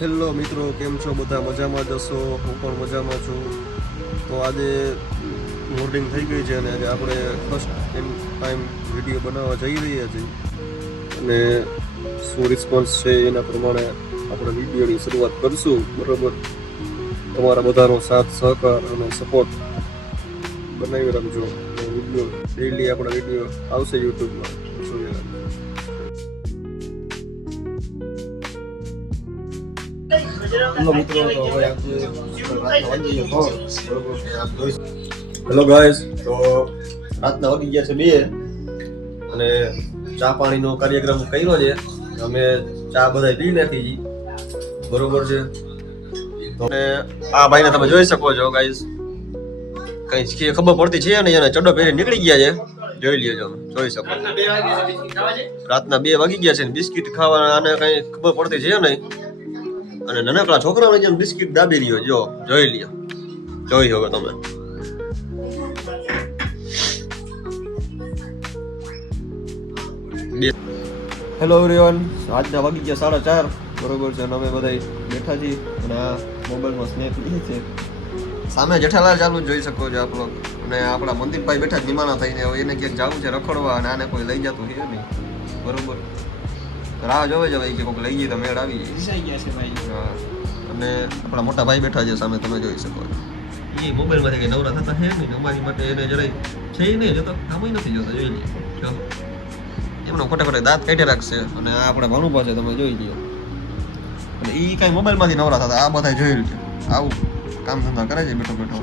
Hello મિત્રો, કેમ છો? બધા મજામાં જ હશો? હું પણ મજામાં છું. તો આજે મોર્નિંગ થઈ ગઈ છે અને આજે આપણે ફર્સ્ટ ટાઈમ વિડીયો બનાવવા જઈ રહ્યા છીએ અને શું રિસ્પોન્સ છે એના પ્રમાણે આપણે વિડીયોની શરૂઆત કરીશું. બરાબર, તમારા બધાનો સાથ સહકાર અને સપોર્ટ બનાવી રાખજો. વિડીયો ડેઈલી આપણા વિડીયો આવશે યુટ્યુબમાં. હેલો મિત્રો, તો હવે હેલો ગાઈસ, તો રાતના વાગી ગયા છે 2 અને ચા પાણીનો કાર્યક્રમ કર્યો છે. અમે ચા બધા પી નાખી છીએ. બરોબર છે. તો આ ભાઈને તમે જોઈ શકો છો ગાઈસ, કઈ ખબર પડતી છે ને, એને ચડ્ડો પહેરી નીકળી ગયા છે. જોઈ લેજો, જોઈ શકો. રાતના 2 વાગી ગયા છે ને બિસ્કિટ ખાવા આને કઈ ખબર પડતી છે નહીં. અને નાનકડા છોકરાને જેમ બિસ્કિટ દાબી રહ્યો. જો જોઈ લ્યો, જોઈ શકો તમે. હેલો એવરીવન, આજના વાગી ગયા 4:30. બરોબર છે. અને અમે બધા બેઠા છીએ અને આ મોબાઈલમાં સ્નેપ લઈએ છીએ. સામે જેઠાલાલ ચાલુ જોઈ શકો છો આપ લોકો. અને આપણા મનદીપભાઈ બેઠા નિમાણા થઈને. હવે એને ક્યાંક જવું છે રખડવા અને આને કોઈ લઈ જતું છે નહીં. બરોબર, રાહ જોવે છે ભાઈ કે કોઈક લઈ જઈએ તો મેળ આવી જાય. હા, અને આપણા મોટા ભાઈ બેઠા છે સામે, તમે જોઈ શકો છો. એ મોબાઈલમાંથી કંઈ નવરા થતા છે નહીં. અમારી માટે એને જરાય છે નહીં, જોતો કામ નથી જોતા. જોઈ લઈએ, જો એમનો ખોટા ખોટા દાંત કાઢી રાખશે. અને આ આપણા ભાણુભા છે, તમે જોઈ લ્યો. અને એ કાંઈ મોબાઈલમાંથી નવરા થતા. આ બધા જોઈ લો, આવું કામ ધંધા કરે છે બેઠો બેઠો.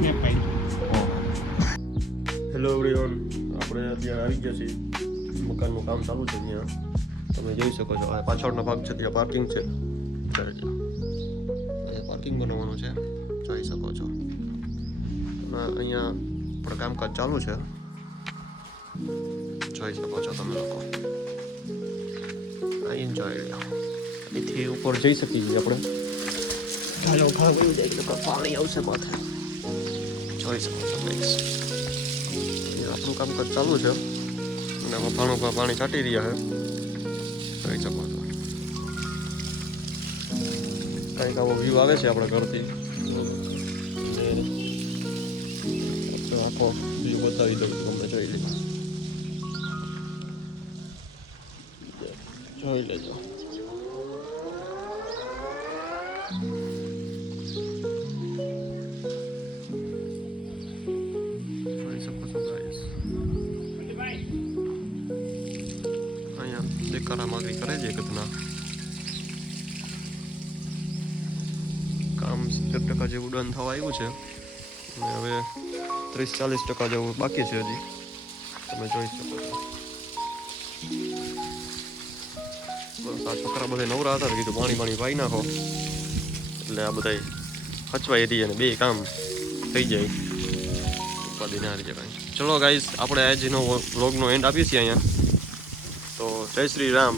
હેલો એવરીવન, આપણે અત્યારે આવી ગયા છીએ. મકાનનું કામ ચાલુ છે ત્યાં, તમે જોઈ શકો છો. આ પાછળનો ભાગ છે, ત્યાં પાર્કિંગ છે. પાર્કિંગ બનાવવાનું છે, જોઈ શકો છો. અહીંયા આપણે કામકાજ ચાલુ છે, જોઈ શકો છો તમે લોકો. એન્જોય લો. અહીંથી ઉપર જઈ શકીએ છીએ આપણે. પાણી આવશે માથે, જોઈ શકો છો ગાઈસ. આપણું કામકાજ ચાલુ છે અને ભાણું પાણી છાંટી રહ્યા છે, જોઈ શકો છો. કંઈક આવો વ્યૂ આવે છે આપણા ઘરથી. આખો વ્યૂ બતાવી દઉં તમને, જોઈ લેજો, જોઈ લેજો. જોઈ શકો છો ગાઈસ. અહીંયા દેખાડા માગણી કરે છે ઘટના. કામ 70% જેવું ડન થવા આવ્યું છે અને હવે 30-40% જેવું બાકી છે હજી, તમે જોઈ શકો છો. બસ આ છોકરા બધા નવરા હતા, કીધું પાણી પાઈ નાખો એટલે આ બધા હચવાઈ રહી અને 2 કામ થઈ જાય. ઉપાધિ ના રહી જાય. ચલો ગાઈસ, આપણે આજનો વ્લોગનો એન્ડ આપીએ છીએ અહીંયા. તો જય શ્રી રામ.